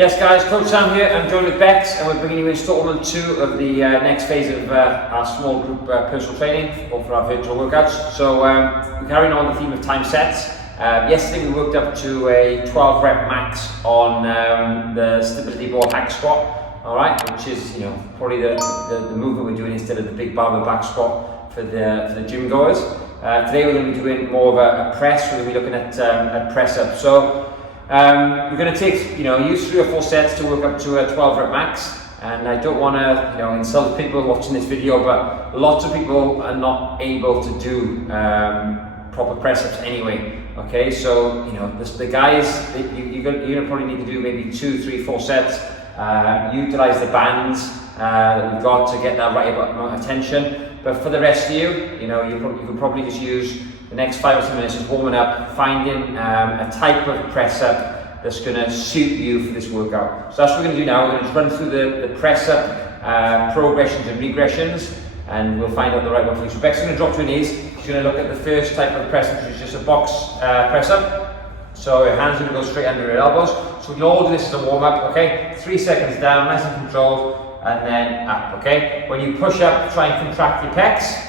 Yes guys, Coach Sam here. I'm joined with Pecs and we're bringing you installment 2 of the next phase of our small group personal training or for our virtual workouts. So we're carrying on the theme of time sets. Yesterday we worked up to a 12 rep max on the stability ball hack squat, alright, which is probably the movement we're doing instead of the big barbell back squat for the gym goers. Today we're going to be doing more of a press. We're going to be looking at press up. So we're going to take, use 3 or 4 sets to work up to a 12 rep max. And I don't want to, insult people watching this video, but lots of people are not able to do proper press ups anyway. Okay, so the guys, you're going to probably need to do maybe 2, 3, 4 sets. Utilize the bands that we've got to get that right amount of tension. But for the rest of you, you could probably just use the next 5 or 10 minutes just warming up, finding a type of press up that's going to suit you for this workout. So that's what we're going to do now. We're going to just run through the press up progressions and regressions, and we'll find out the right one for you. So Beck's going to drop to her knees. She's going to look at the first type of press up, which is just a box press up. So her hands are going to go straight under her elbows. So we'll all do this as a warm up, okay? 3 seconds down, nice and controlled, and then up, okay? When you push up, try and contract your pecs.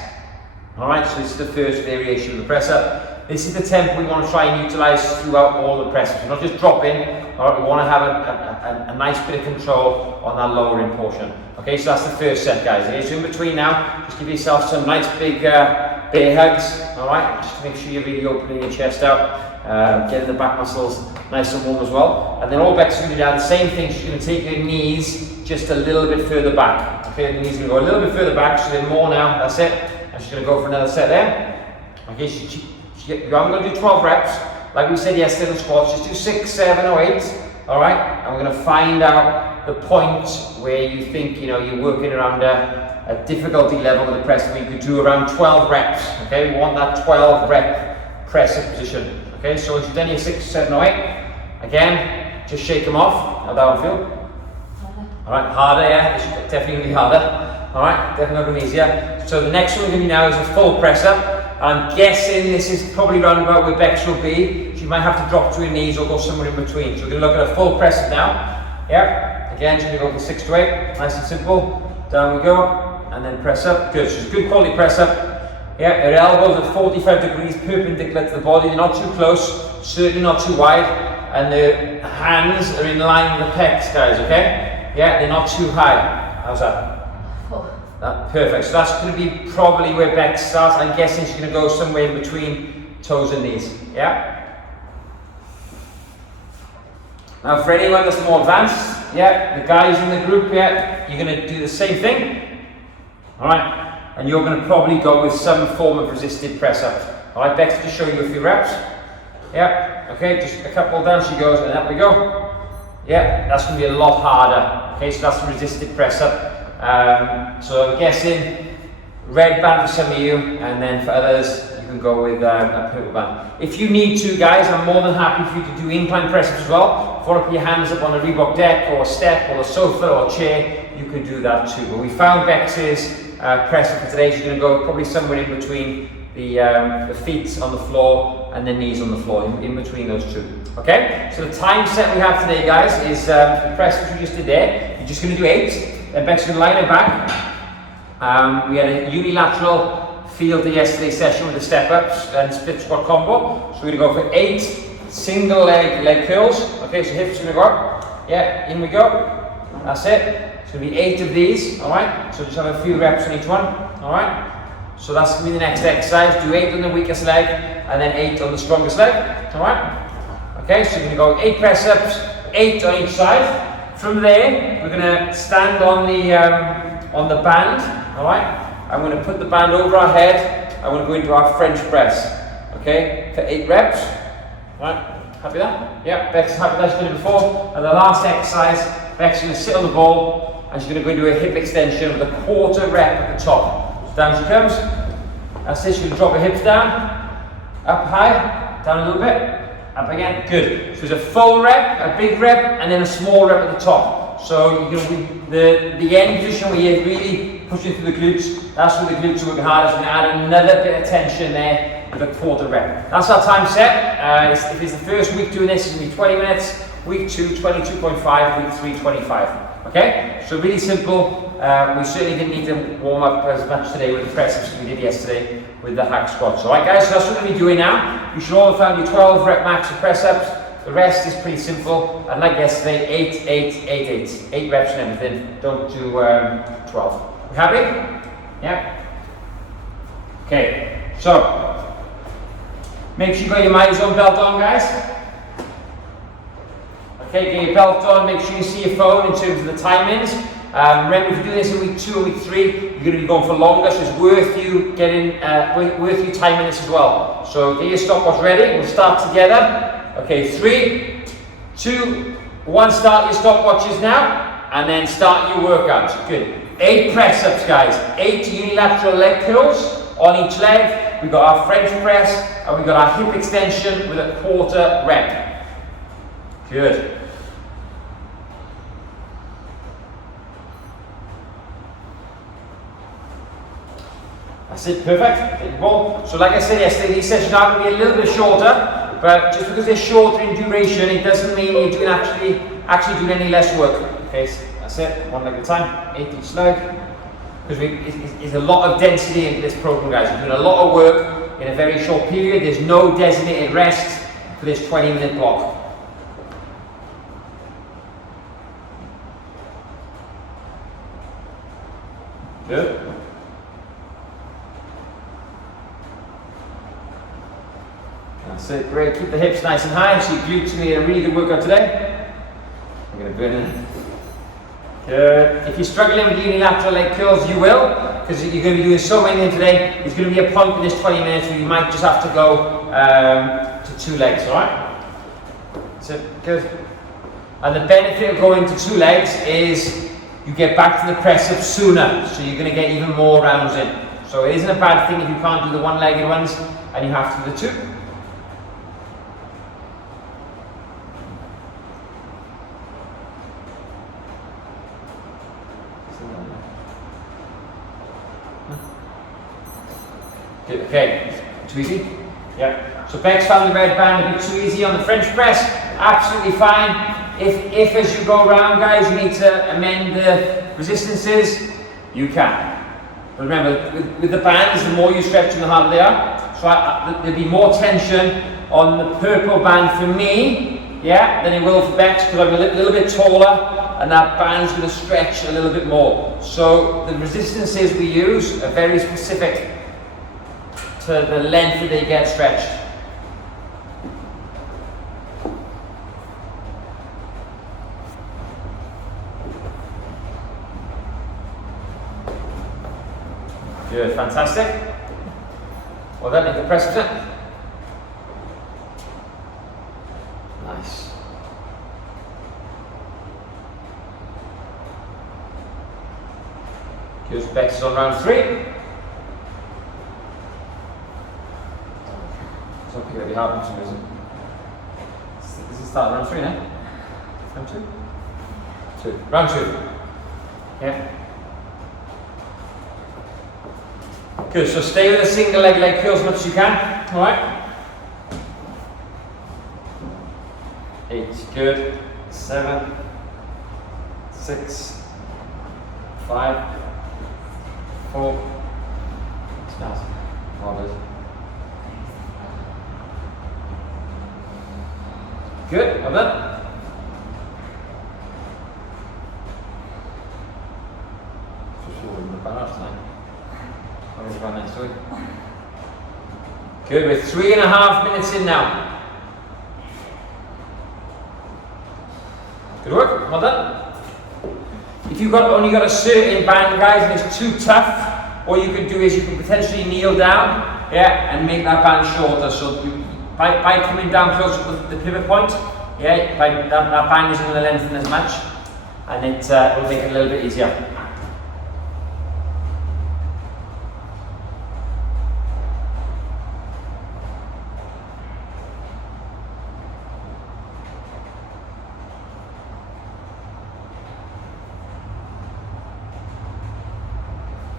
Alright, so this is the first variation of the press up. This is the tempo we want to try and utilize throughout all the press ups. We're not just dropping, alright, we want to have a nice bit of control on that lowering portion. Okay, so that's the first set, guys. Okay, so in between now, just give yourself some nice big bear hugs, alright, just to make sure you're really opening your chest out, getting the back muscles nice and warm as well. And then all Beck's going to do now, the same thing, she's going to take her knees just a little bit further back. Okay, the knees are going to go a little bit further back, so they're more now, that's it. And she's going to go for another set there. Okay, I'm going to do 12 reps. Like we said yesterday in the squats, just do 6, 7 or 8. Alright, and we're going to find out the point where you think, you're working around a difficulty level of the press where you could do around 12 reps. Okay, we want that 12 rep press up position. Okay, so once you've done your 6, 7 or 8, again, just shake them off. How'd that one feel? Alright, harder, yeah, it's definitely going to be harder. Alright, definitely not going to be easier. So the next one we're going to do now is a full press up. I'm guessing this is probably round about where Bex will be. She might have to drop to her knees or go somewhere in between. So we're going to look at a full press up now. Yeah, again, she's going to go from 6 to 8. Nice and simple. Down we go. And then press up. Good, so it's a good quality press up. Yeah, her elbows are 45 degrees perpendicular to the body. They're not too close, certainly not too wide. And the hands are in line with the pecs, guys, okay? Yeah, they're not too high. How's that? Perfect. So that's going to be probably where Beck starts. I'm guessing she's going to go somewhere in between toes and knees. Yeah? Now for anyone that's more advanced, yeah, the guys in the group, yeah, you're going to do the same thing. Alright? And you're going to probably go with some form of resisted press up. Alright, Beck's to show you a few reps. Yeah, okay, just a couple down she goes, and up we go. Yeah, that's going to be a lot harder. Okay, so that's the resisted press up. So I'm guessing red band for some of you, and then for others you can go with a purple band. If you need to, guys, I'm more than happy for you to do incline press-ups as well. If you want to put your hands up on a Reebok deck or a step or a sofa or a chair, you can do that too. But we found Bex's press-up for today. She's going to go probably somewhere in between the feet on the floor and the knees on the floor, in between those two. Okay, so the time set we have today, guys, is the press which we just did there. You're just going to do 8. Then Beck's going to line it back. We had a unilateral field yesterday session with the step ups and split squat combo. So we're going to go for 8 single leg curls. Okay, so hips are going to go up. Yeah, in we go. That's it. It's going to be 8 of these. Alright, so just have a few reps on each one. Alright, so that's going to be the next exercise. Do 8 on the weakest leg and then 8 on the strongest leg. Alright, okay, so you're going to go 8 press ups, 8 on each side. From there, we're going to stand on the band, alright? I'm going to put the band over our head. I'm going to go into our French press, okay? For 8 reps, alright? Happy with that? Yeah, Beck's happy with that, she's done it before. And the last exercise, Beck's going to sit on the ball and she's going to go into a hip extension with a quarter rep at the top. So down she comes. That's it, she's going to drop her hips down, up high, down a little bit. Up again, good. So there's a full rep, a big rep, and then a small rep at the top. So you're going to be the end position where you're really pushing through the glutes. That's where the glutes are working hard. It's going to add another bit of tension there with a quarter rep. That's our time set. If it's the first week doing this, it's going to be 20 minutes. week 2, 22.5, week 3, 25. Okay, so really simple. We certainly didn't need to warm up as much today with the press ups we did yesterday with the hack squats. Alright guys, so that's what we're going to be doing now. You should all have found your 12 rep max of press ups. The rest is pretty simple, and like yesterday, 8, 8, 8, 8. 8 reps and everything. Don't do 12. You happy? Yeah? Okay, so make sure you got your milestone belt on, guys. Okay, get your belt on, make sure you see your phone in terms of the timings. Remember, if you do this in week 2 or week 3, you're going to be going for longer, so it's worth you getting, worth you timing this as well. So get your stopwatch ready, we'll start together. Okay, 3, 2, 1, start your stopwatches now, and then start your workout. Good. 8 press ups, guys. 8 unilateral leg curls on each leg. We've got our French press, and we've got our hip extension with a quarter rep. Good. That's it, perfect. So like I said yesterday, these sessions are going to be a little bit shorter, but just because they're shorter in duration, it doesn't mean you're doing actually doing any less work. Okay, so that's it, one leg at a time, 8 each leg. Because it's a lot of density into this program, guys. You're doing a lot of work in a very short period. There's no designated rest for this 20-minute block. Good. That's it, great. Keep the hips nice and high. So your glutes made a really good workout today. I'm going to burn it. Good. If you're struggling with unilateral leg curls, you will, because you're going to be doing so many of them today. There's going to be a point in this 20 minutes where you might just have to go to 2 legs, alright? That's it, good. And the benefit of going to 2 legs is you get back to the press up sooner, so you're going to get even more rounds in. So it isn't a bad thing if you can't do the one-legged ones and you have to do the 2. Okay, too easy? Yeah. So Pecs found the red band a bit too easy on the French press. Absolutely fine. If as you go around, guys, you need to amend the resistances, you can. But remember, with the bands, the more you stretch them, the harder they are. So there'll be more tension on the purple band for me, yeah, than it will for Pecs, because I'm a little bit taller, and that band's going to stretch a little bit more. So the resistances we use are very specific to the length that they get stretched. Good, fantastic. Well done, into the press up. Nice. Here's Pecs on round 3. It's not going to be hard for some reason. This is start round 3 now. Round 2? 2. Round 2. Yeah. Good, so stay with a single leg curl as much as you can. Alright. 8, good. 7, 6, 5, 4. It's nice. Well done. Good, well done. Good, we're 3.5 minutes in now. Good work, well done. If you've only got a certain band, guys, and it's too tough, what you can do is you can potentially kneel down, yeah, and make that band shorter. So by coming down closer to the pivot point, yeah, that band isn't going to lengthen as much, and it will make it a little bit easier.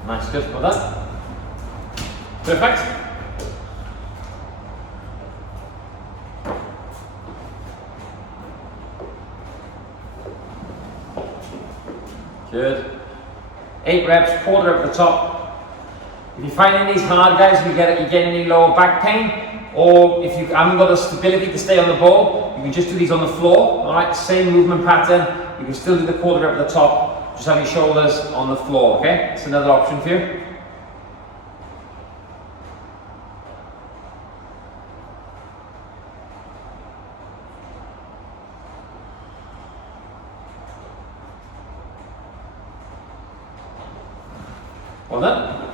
Nice, good, well done. Perfect. Good. 8 reps, quarter up the top. If you're finding these hard, guys, you get any lower back pain, or if you haven't got the stability to stay on the ball, you can just do these on the floor. All right, same movement pattern. You can still do the quarter up at the top. Just have your shoulders on the floor. Okay, it's another option for you. Well done.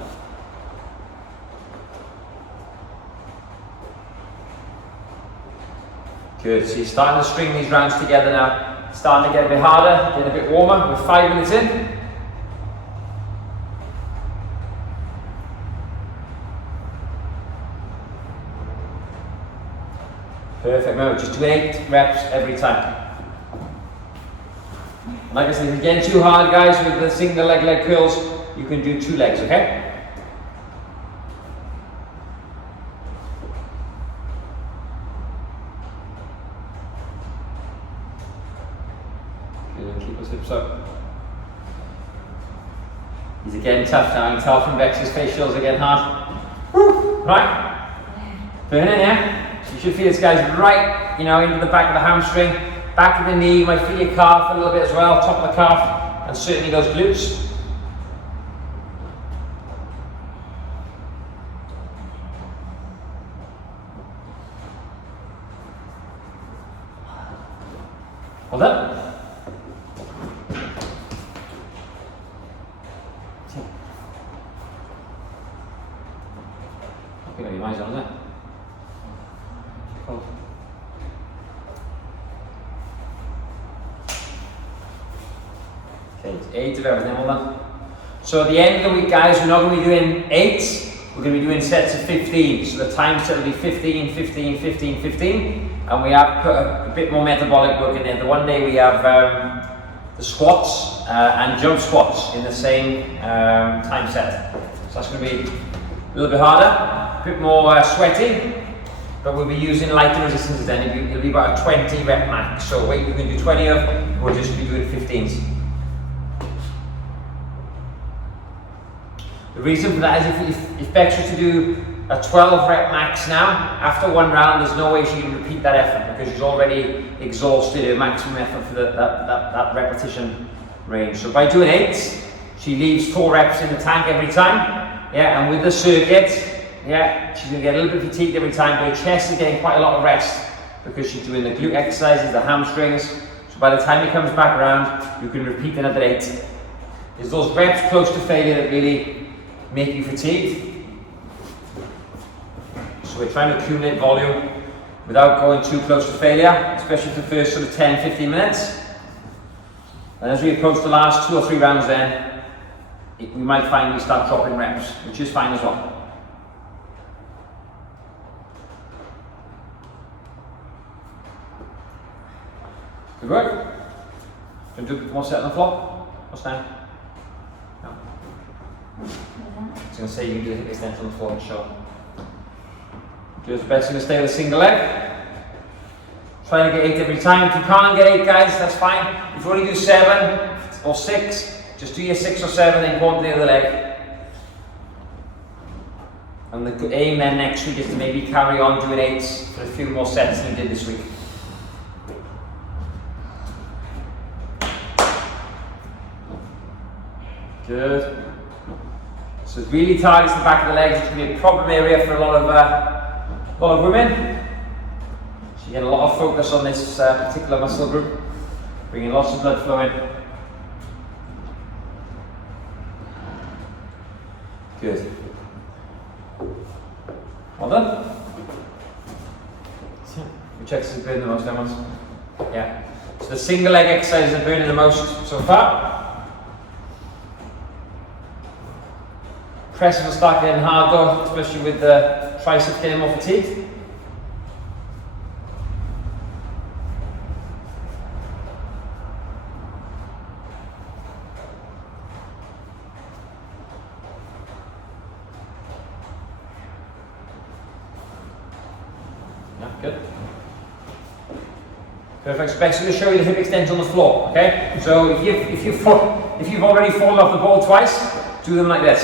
Good, so you're starting to string these rounds together now. Starting to get a bit harder, get a bit warmer. We're 5 minutes in. Perfect, remember, just do 8 reps every time. Like I said, if you're getting too hard, guys, with the single leg curls, you can do 2 legs, okay? Good, keep those hips up. He's again tough now, you can tell from Pecs' facials are getting hard. Woo. Right? Burning, yeah? So you should feel this guy's right, into the back of the hamstring, back of the knee, you might feel your calf a little bit as well, top of the calf, and certainly those glutes. Well done. I think your mind's on, isn't it? Cool. Okay, it's 8 of everything, well done. So at the end of the week, guys, we're not going to be doing 8, we're going to be doing sets of 15. So the time set will be 15, 15, 15, 15. And we have put a bit more metabolic work in there. The one day we have the squats and jump squats in the same time set. So that's going to be a little bit harder, a bit more sweaty, but we'll be using lighter resistances then. It'll be about a 20 rep max. So weight we can do 20 of, we'll just be doing 15s. The reason for that is if Pecs was to do a 12 rep max now, after 1 round, there's no way she can repeat that effort because she's already exhausted her maximum effort for that repetition range. So by doing 8, she leaves 4 reps in the tank every time. Yeah, and with the circuit, yeah, she's gonna get a little bit fatigued every time, but her chest is getting quite a lot of rest because she's doing the glute exercises, the hamstrings. So by the time he comes back around, you can repeat another 8. It's those reps close to failure that really make you fatigued. So we're trying to accumulate volume without going too close to failure, especially for the first sort of 10-15 minutes. And as we approach the last 2 or 3 rounds then, we might find we start dropping reps, which is fine as well. Good work. Can you do one set on the floor? What's time? No. I was going to say you can do a hip extension on the floor and show. Just best going to stay with a single leg. Try to get 8 every time. If you can't get 8, guys, that's fine. If you only do 7 or 6, just do your 6 or 7, then go on to the other leg. And the aim then next week is to maybe carry on doing 8s for a few more sets than you did this week. Good. So it really targets the back of the legs, which can be a problem area for a lot of women. So you get a lot of focus on this particular muscle group, bringing lots of blood flow in. Good. Well done. Which exercise is burning the most, Emma? Yeah. So the single leg exercises are burning the most so far. Presses will start getting hard though, especially with the triceps getting more fatigued. Yeah, good. Perfect. So Beck's going to show you the hip extension on the floor. Okay. So if you If you've already fallen off the ball twice, do them like this.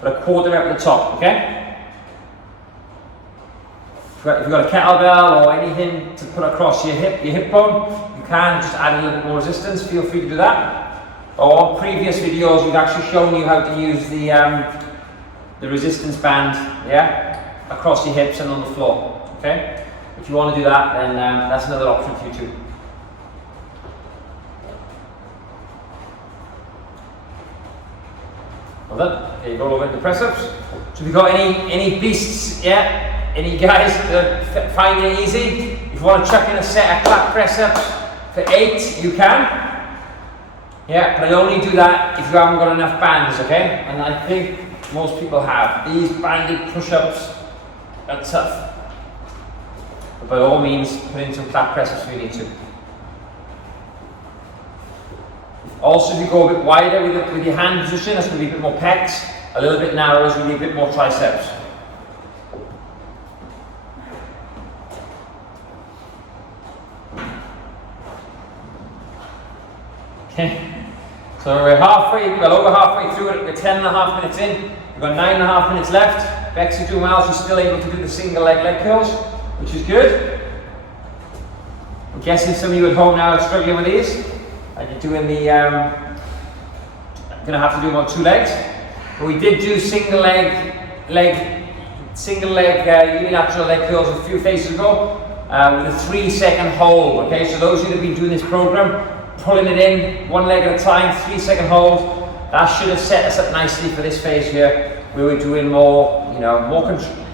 Put a quarter rep at the top, okay? If you've got a kettlebell or anything to put across your hip bone, you can just add a little bit more resistance. Feel free to do that. Or on previous videos, we've actually shown you how to use the resistance band, yeah, across your hips and on the floor, okay? If you want to do that, then that's another option for you too. Well done. Okay, you go over into press-ups. So if you've got any beasts, yeah, any guys that find it easy, if you want to chuck in a set of clap press-ups for 8, you can. Yeah, but I only do that if you haven't got enough bands, okay? And I think most people have. These banded push-ups are tough. But by all means, put in some clap press-ups if you need to. Also, if you go a bit wider with your hand position, that's going to be a bit more pecs. A little bit narrower is going to be a bit more triceps. Okay. So we're over halfway through it. We're 10.5 minutes in. We've got 9.5 minutes left. Pecs are doing well. She's still able to do the single leg curls, which is good. I'm guessing some of you at home now are struggling with these. And you're doing the, gonna have to do them on 2 legs. But we did do single leg unilateral leg curls a few phases ago with a 3-second hold. Okay, so those of you that have been doing this program, pulling it in 1 leg at a time, 3-second hold. That should have set us up nicely for this phase here, where we're doing more,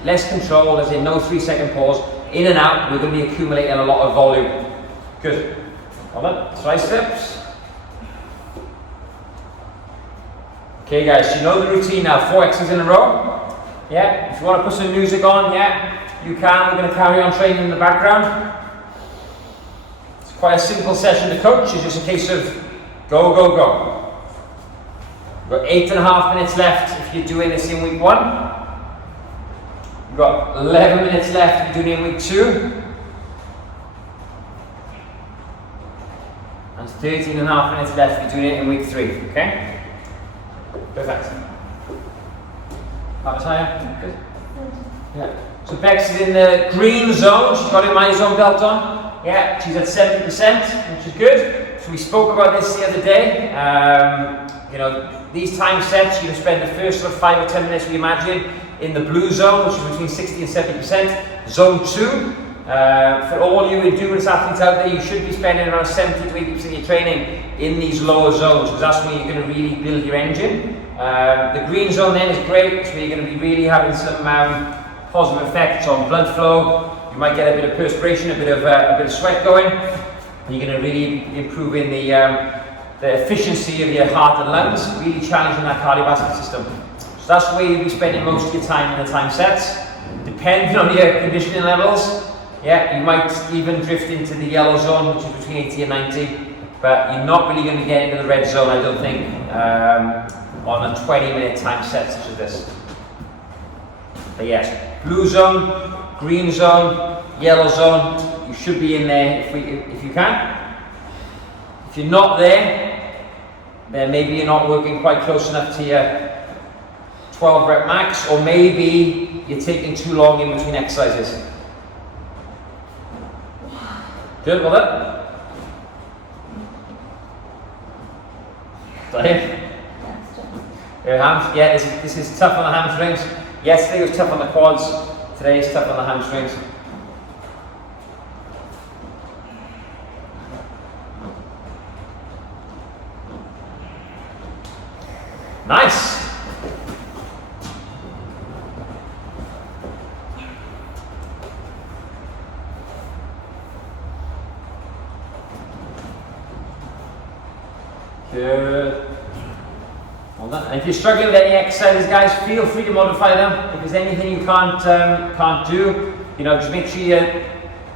less control, as in no 3-second pause, in and out. We're going to be accumulating a lot of volume. Good. Hold on. Triceps. Okay, guys. You know the routine now. 4 exercises in a row. Yeah. If you want to put some music on, yeah, you can. We're going to carry on training in the background. Quite a simple session to coach. It's just a case of go, go, go. We've got 8.5 minutes left if you're doing this in week 1. You've got 11 minutes left if you're doing it in week 2. And 13.5 minutes left if you're doing it in week 3. Okay? Perfect. Up higher. Good. Yeah. So Pecs is in the green zone. She's got her my zone belt on. Yeah, she's at 70%, which is good. So we spoke about this the other day. These time sets, you spend the first sort of 5 or 10 minutes, we imagine, in the blue zone, which is between 60 and 70%. Zone 2, for all you endurance athletes out there, you should be spending around 70 to 80% of your training in these lower zones, because that's where you're going to really build your engine. The green zone then is great, it's where you're going to be really having some positive effects on blood flow. You might get a bit of perspiration, a bit of sweat going, and you're going to really improve in the efficiency of your heart and lungs, really challenging that cardiovascular system. So that's where you'll be spending most of your time in the time sets. Depending on your conditioning levels, yeah, you might even drift into the yellow zone, which is between 80 and 90, but you're not really going to get into the red zone, I don't think, on a 20-minute time set such as this. But yes, blue zone, green zone, yellow zone, you should be in there if you can. If you're not there, then maybe you're not working quite close enough to your 12 rep max, or maybe you're taking too long in between exercises. Good, well done. Yeah, this is tough on the hamstrings. Yesterday was tough on the quads. Today is tough on the hamstrings. Nice. Good. Well done. And if you're struggling with any exercises, guys, feel free to modify them. If there's anything you can't do, just make sure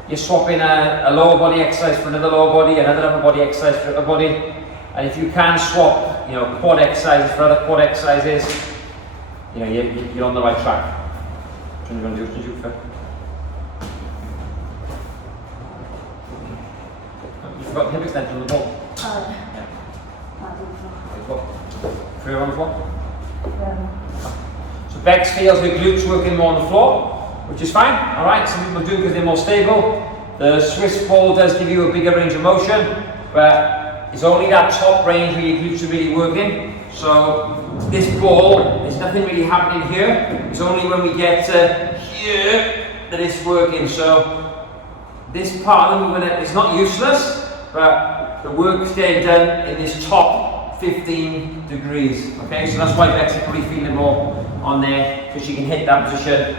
you're swapping a lower body exercise for another lower body, another upper body exercise for upper body. And if you can swap, quad exercises for other quad exercises, you're on the right track. Which one are you going to do? You forgot the hip extension on the ball. prefer on the floor? So Pecs feels the glutes working more on the floor, which is fine. All right, some people do because they're more stable. The Swiss ball does give you a bigger range of motion, but it's only that top range where your glutes are really working. So this ball, there's nothing really happening here. It's only when we get to here that it's working. So this part of the movement is not useless, but the work's getting done in this top 15 degrees. Okay, so that's why Pecs are probably feeling more on there, because she can hit that position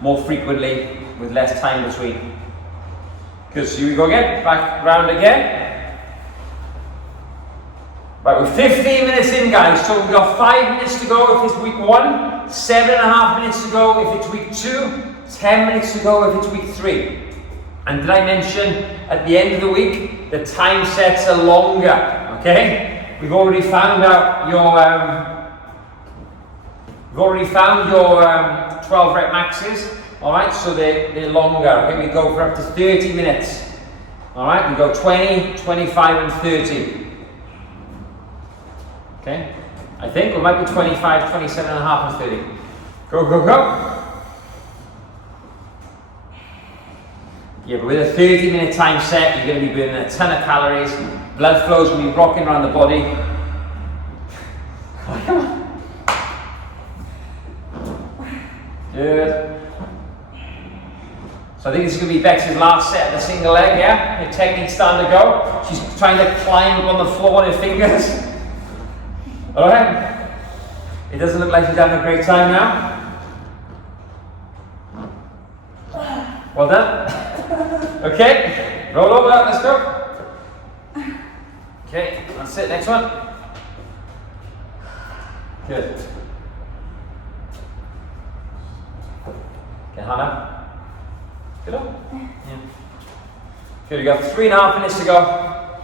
more frequently with less time between. Good, so here we go again, back round again. Right, we're 15 minutes in, guys, so we've got 5 minutes to go if it's week 1, 7.5 minutes to go if it's week 2, 10 minutes to go if it's week 3. And did I mention at the end of the week, the time sets are longer, okay? We've already found out your 12 rep maxes. All right, so they're longer. Okay, we go for up to 30 minutes. All right, we go 20, 25, and 30. Okay, I think it might be 25, 27 and a half, and 30. Go, go, go. Yeah, but with a 30-minute time set, you're going to be burning a ton of calories. Blood flow's going to be rocking around the body. Come on. Good. So I think this is going to be Becs' last set of the single leg, yeah? Her technique's starting to go. She's trying to climb on the floor on her fingers. Alright? It doesn't look like she's having a great time now. Well done. Okay, roll over, let's go. Okay, that's it, next one. Good. Okay, Hannah. Good on. Yeah. Good, we got 3.5 minutes to go.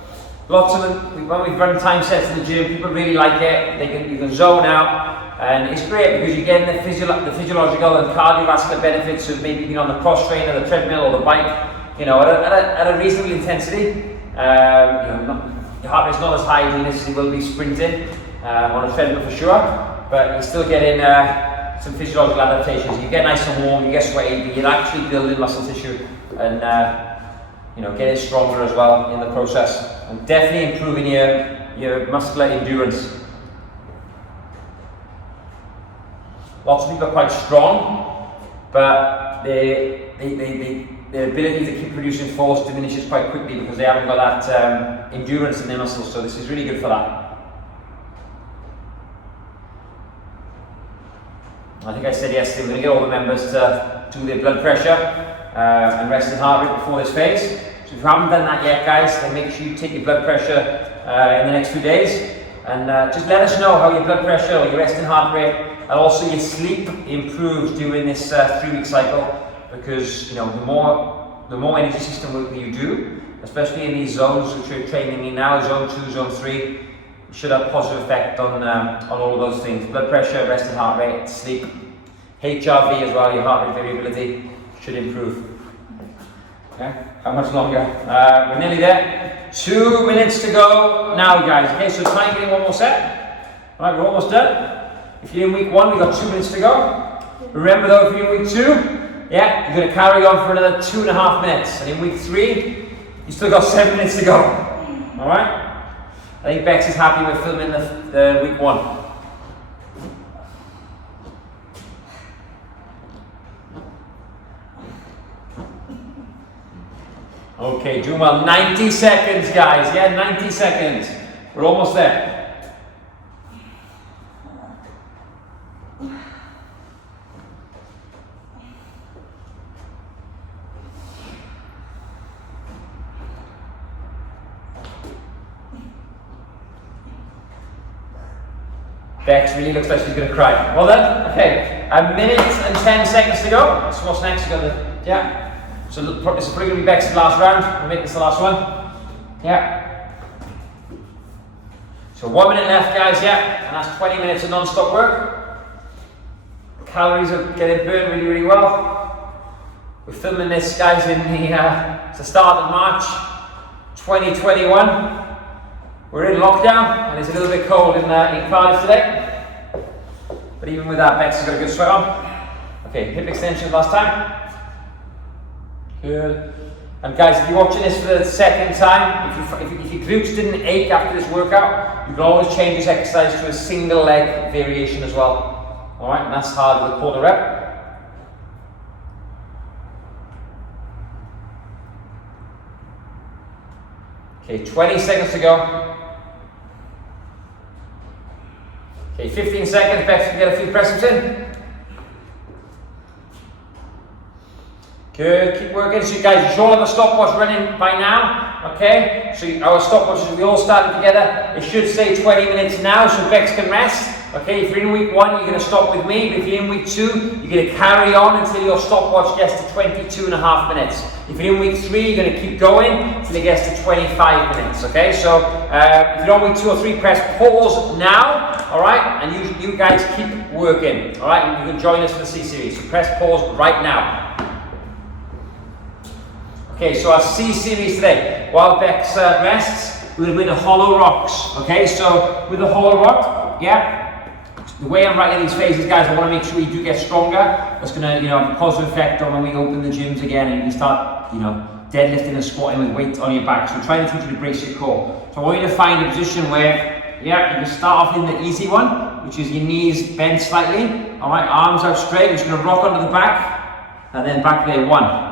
Lots of them, when we've run time sets in the gym, people really like it. You can zone out, and it's great because you're getting the physiological and cardiovascular benefits of maybe being on the cross trainer, the treadmill, or the bike. You know, at a reasonable intensity. Your heart rate's not as high as you necessarily will be sprinting on a treadmill for sure, but you're still getting some physiological adaptations. You get nice and warm, you get sweaty, but you're actually building muscle tissue and getting stronger as well in the process, and definitely improving your muscular endurance. Lots of people are quite strong, but their ability to keep producing force diminishes quite quickly because they haven't got that endurance in their muscles, so this is really good for that. I think I said yesterday we're going to get all the members to do their blood pressure and resting heart rate before this phase. So if you haven't done that yet, guys, then make sure you take your blood pressure in the next few days, and just let us know how your blood pressure or your resting heart rate and also your sleep improves during this 3-week cycle, because the more energy system work that you do, especially in these zones which you're training in now, zone 2, zone 3, should have a positive effect on all of those things. Blood pressure, resting heart rate, sleep, HRV as well, your heart rate variability should improve. Okay, how much longer? We're nearly there. 2 minutes to go now, guys. Okay, so try and get in one more set. All right, we're almost done. If you're in week 1, we've got 2 minutes to go. Remember though, if you're in week 2, yeah, you're going to carry on for another 2.5 minutes. And in week 3, you still got 7 minutes to go. All right? I think Becs is happy with filming the week 1. Okay, doing well. 90 seconds, guys. Yeah, 90 seconds. We're almost there. Becs really looks like she's going to cry. Well done. Okay, 1 minute and 10 seconds to go. So what's next? Yeah. So this is probably going to be Becs' last round. We'll make this the last one. Yeah. So 1 minute left, guys. Yeah, and that's 20 minutes of non-stop work. The calories are getting burned really, really well. We're filming this, guys, in it's the start of March 2021. We're in lockdown, and it's a little bit cold in Cardiff today. But even with that, Bex has got a good sweat on. Okay, hip extension last time. Good. And guys, if you're watching this for the second time, if your glutes didn't ache after this workout, you can always change this exercise to a single leg variation as well. Alright, and that's hard with a quarter rep. Okay, 20 seconds to go. Okay, 15 seconds, Bex can get a few press-ups in. Good, keep working. So you guys, you should all have a stopwatch running by now, okay? So our stopwatches, we all started together. It should say 20 minutes now, so Bex can rest. Okay, if you're in week 1, you're going to stop with me. But if you're in week 2, you're going to carry on until your stopwatch gets to 22.5 minutes. If you're in week 3, you're going to keep going until it gets to 25 minutes, okay? So if you're on week 2 or 3, press pause now, all right? And you guys keep working, all right? And you can join us for the C series. So press pause right now. Okay, so our C series today, while Bex rests, we're going to do the hollow rocks. Okay, so with the hollow rock, yeah, the way I'm writing these phases, guys, I want to make sure you do get stronger. That's going to, have a positive effect on when we open the gyms again and you start, deadlifting and squatting with weight on your back. So I'm trying to teach you to brace your core. So I want you to find a position where, yeah, you can start off in the easy one, which is your knees bent slightly. All right, arms out straight. We're just going to rock onto the back and then back there. 1,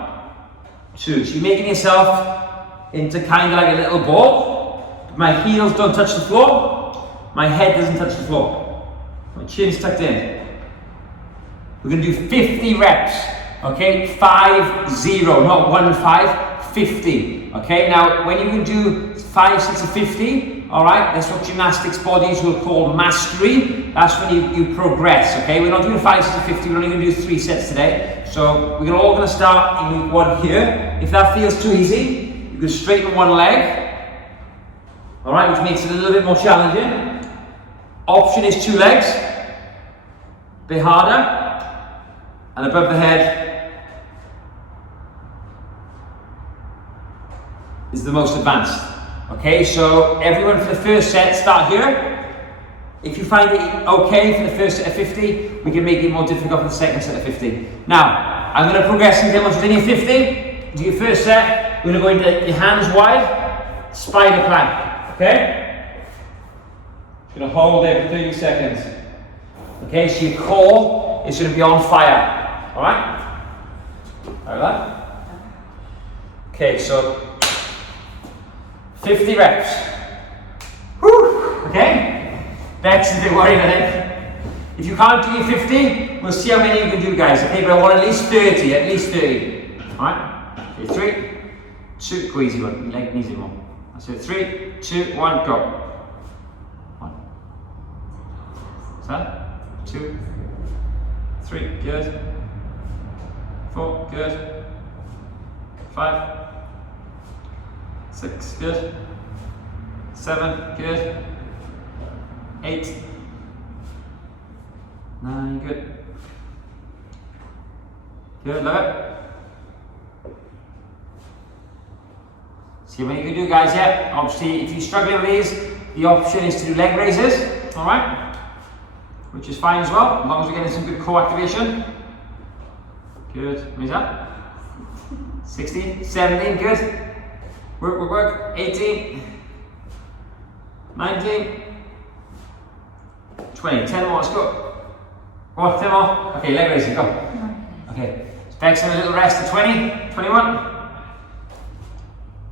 2. So you're making yourself into kind of like a little ball. My heels don't touch the floor. My head doesn't touch the floor. My chin's tucked in. We're going to do 50 reps. Okay, 5-0, not 1-5, 50. Okay, now when you can do 5 sets of 50, all right, that's what gymnastics bodies will call mastery. That's when you progress. Okay, we're not doing 5 sets of 50. We're only going to do 3 sets today. So we're all going to start in week 1 here. If that feels too easy, you can straighten one leg. All right, which makes it a little bit more challenging. Option is 2 legs. A bit harder. And above the head is the most advanced. Okay, so everyone for the first set, start here. If you find it okay for the first set of 50, we can make it more difficult for the second set of 50. Now, I'm going to progress and get once you're in your 50, do your first set, we're going to go into your hands wide, spider plank, okay? Just going to hold there for 30 seconds. Okay, so your core is going to be on fire, alright? Like that? Okay, so 50 reps. Whew, okay? Bex is a bit worried, I think. If you can't do your 50, we'll see how many you can do, guys. Okay, but I want at least 30, Alright? Okay, 3, 2, go easy one. Leg an easy one. That's it. 3, 2, 1, go. 1. Is that? 2, 3, good. 4, good. 5, 6, good. 7, good. 8, 9, good. Good, love it. See what you can do, guys, yeah? Obviously, if you're struggling with these, the option is to do leg raises, alright? Which is fine as well, as long as we're getting some good core activation. Good, what is that? 16, 17, good. Work. 18, 19, 20, 10 more, let's go. Go on, 10 more. Okay, leg raising, go. Okay, let's back some a little rest at 20, 21,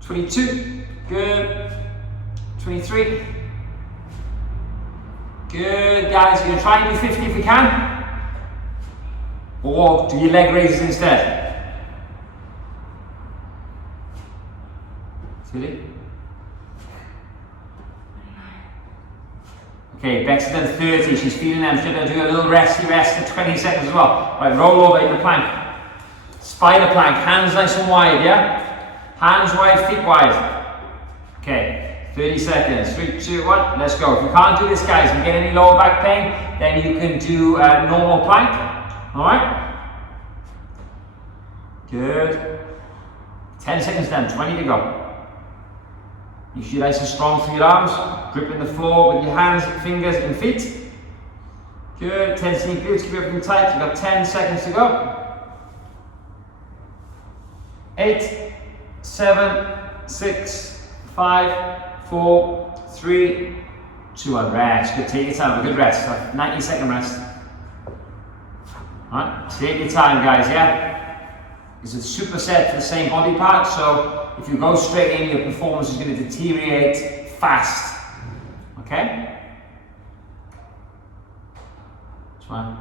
22, good. 23, good, guys. You're going to try and do 50 if you can. Or do your leg raises instead. Silly. Okay, Bex has done 30, she's feeling them. She's going to do a little resty rest for 20 seconds as well. Right, roll over in the plank. Spider plank, hands nice and wide, yeah? Hands wide, feet wide. Okay, 30 seconds. 3, 2, 1, let's go. If you can't do this, guys, if you get any lower back pain, then you can do normal plank. Alright? Good. 10 seconds done, 20 to go. You should be nice and strong through your arms, gripping the floor with your hands, fingers and feet. Good, tension in glutes, keep everything tight. You've got 10 seconds to go. 8, 7, 6, 5, 4, 3, 2, and rest. Good, take your time, a good rest. 90-second rest. Alright, take your time, guys, yeah? It's a superset for the same body part, so if you go straight in, your performance is going to deteriorate fast. Okay? That's fine.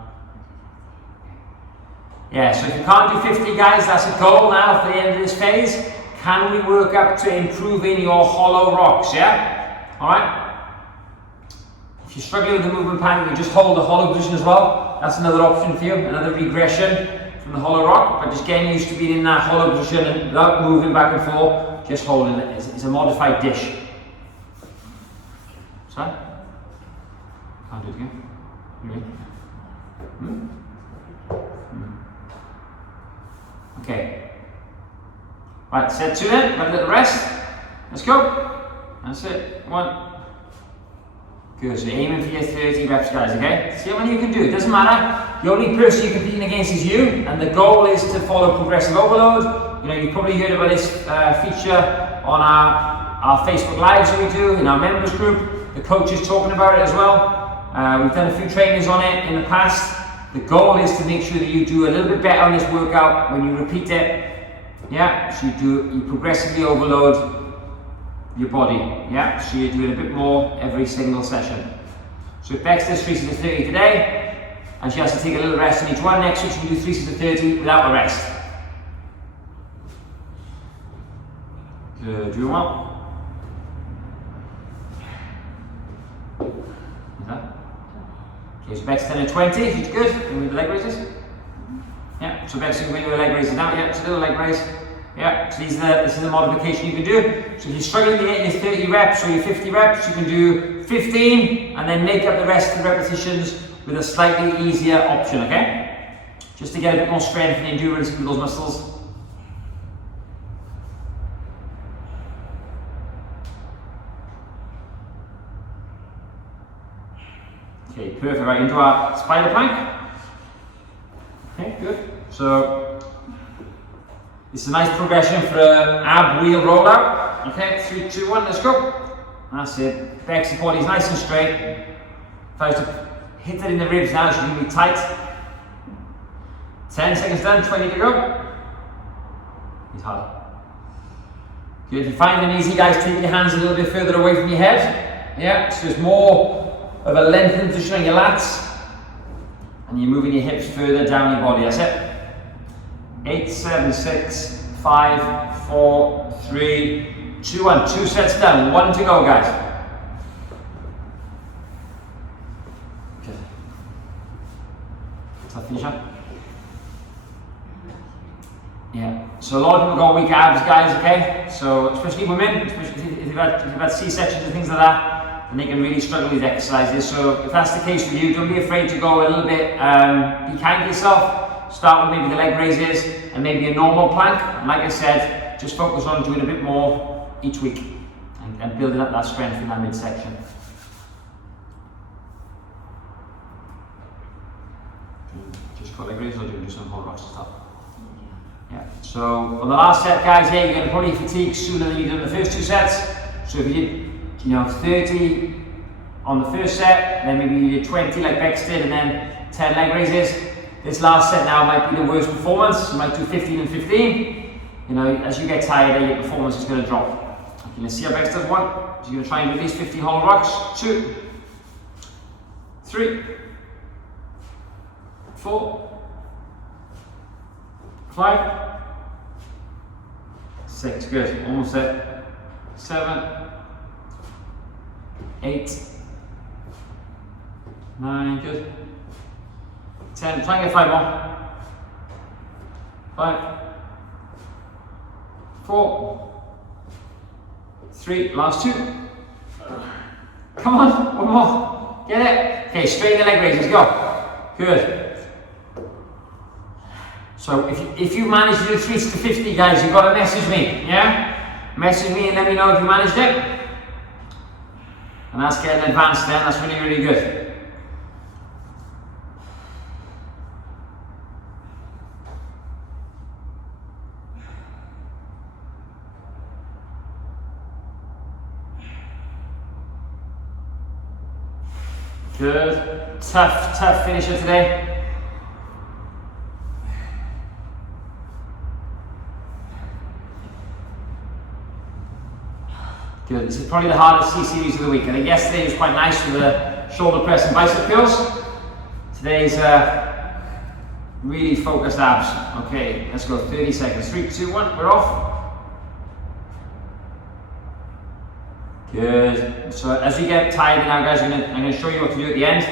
Yeah, so if you can't do 50, guys, that's a goal now for the end of this phase. Can we work up to improving your hollow rocks, yeah? Alright? If you're struggling with the movement pattern, you just hold the hollow position as well. That's another option for you, another regression from the hollow rock, but just getting used to being in that hollow position and without moving back and forth, just holding it. It's a modified dish. Sorry? Can't do it again. Really? Okay. Right, set 2 then, got a little rest. Let's go. That's it. 1. Good, so you're aiming for your 30 reps, guys, okay? See how many you can do, it doesn't matter. The only person you're competing against is you, and the goal is to follow progressive overload. You know, you've probably heard about this feature on our Facebook Lives that we do, in our members group. The coach is talking about it as well. We've done a few trainings on it in the past. The goal is to make sure that you do a little bit better on this workout when you repeat it. Yeah, so you progressively overload your body, yeah? So you're doing a bit more every single session. So if Pecs does 3 sets of 30 today, and she has to take a little rest in each one, next week she can do 3 sets of 30 without a rest. Good, doing well. Is that? Okay, so Pecs 10 and 20, she's good. Can we do the leg raises? Yeah, so Pecs can do the leg raises now, yeah, so do the leg raise. Yeah, so this is the modification you can do. So if you're struggling to get your 30 reps or your 50 reps, you can do 15 and then make up the rest of the repetitions with a slightly easier option, okay? Just to get a bit more strength and endurance with those muscles. Okay, perfect. Right, into our spider plank. Okay, good. So this is a nice progression for an ab wheel rollout. Okay, 3, 2, 1, let's go. That's it. Pecs, the body's nice and straight. If I was to hit it in the ribs now, she's going to be tight. 10 seconds done, 20 to go. It's hard. Good. If you find it easy, guys, take your hands a little bit further away from your head. Yeah, so there's more of a lengthened position on your lats. And you're moving your hips further down your body, that's it. 8, 7, 6, 5, 4, 3, 2, 1. 2 sets done. 1 to go, guys. Okay. Tough finisher. Yeah. So a lot of people go weak abs, guys. Okay. So especially women, especially if you've had C-sections and things like that, and they can really struggle with exercises. So if that's the case for you, don't be afraid to go a little bit. Be kind to yourself. Start with maybe the leg raises and maybe a normal plank. And like I said, just focus on doing a bit more each week and building up that strength in that midsection. Just got leg raises or do some more rocks to stop? Yeah. So on the last set, guys, yeah, you're going to probably fatigue sooner than you did in the first 2 sets. So if you did, 30 on the first set, then maybe you did 20 like Pecs did, and then 10 leg raises. This last set now might be the worst performance. You might do 15 and 15. As you get tired, your performance is going to drop. Okay, let's see how Pecs does 1. So you're going to try and do at least 15 hollow rocks. 2, 3, 4, 5, 6. Good. Almost there. 7, 8, 9. Good. 10, try and get 5 more. 5, 4, 3, last 2. Come on, 1 more. Get it. Okay, straighten the leg raises, go. Good. So if you manage to do 3 sets of 50, guys, you've got to message me, yeah? Message me and let me know if you managed it. And that's getting advanced then, that's really, really good. Good. Tough finisher today. Good. This is probably the hardest C series of the week. I think yesterday was quite nice with the shoulder press and bicep curls. Today's really focused abs. Okay, let's go. 30 seconds. 3, 2, 1. We're off. Good. So as you get tired now, guys, I'm going to show you what to do at the end.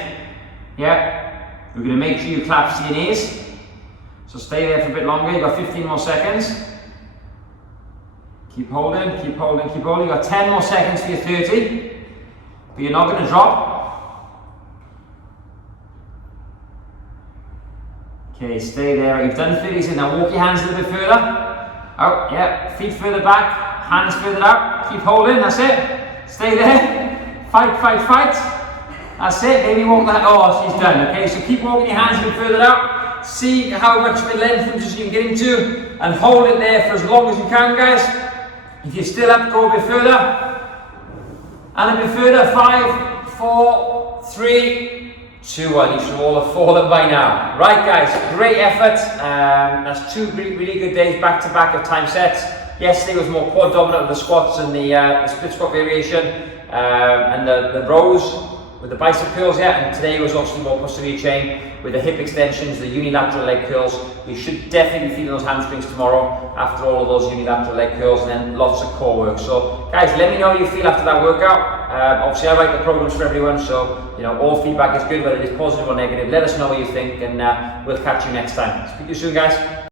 Yeah. We're going to make sure you collapse your knees. So stay there for a bit longer. You've got 15 more seconds. Keep holding, keep holding, keep holding. You've got 10 more seconds for your 30. But you're not going to drop. Okay, stay there. You've done 30s. Now walk your hands a little bit further. Out, yeah. Feet further back. Hands further out. Keep holding. That's it. Stay there. Fight, fight, fight. That's it. Maybe walk that. Oh, she's done. Okay, so keep walking your hands a bit further out. See how much of a length you can get into. And hold it there for as long as you can, guys. If you're still up, go a bit further. And a bit further. 5, 4, 3, 2, 1. You should all have fallen by now. Right, guys, great effort. That's 2 really good days back to back of time sets. Yesterday was more quad dominant with the squats and the split squat variation and the rows with the bicep curls, yeah. And today was obviously more posterior chain with the hip extensions, the unilateral leg curls. We should definitely be feeling those hamstrings tomorrow after all of those unilateral leg curls, and then lots of core work. So guys, let me know how you feel after that workout. Obviously I write the programs for everyone, so you know all feedback is good, whether it is positive or negative. Let us know what you think, and we'll catch you next time. Speak to you soon, guys.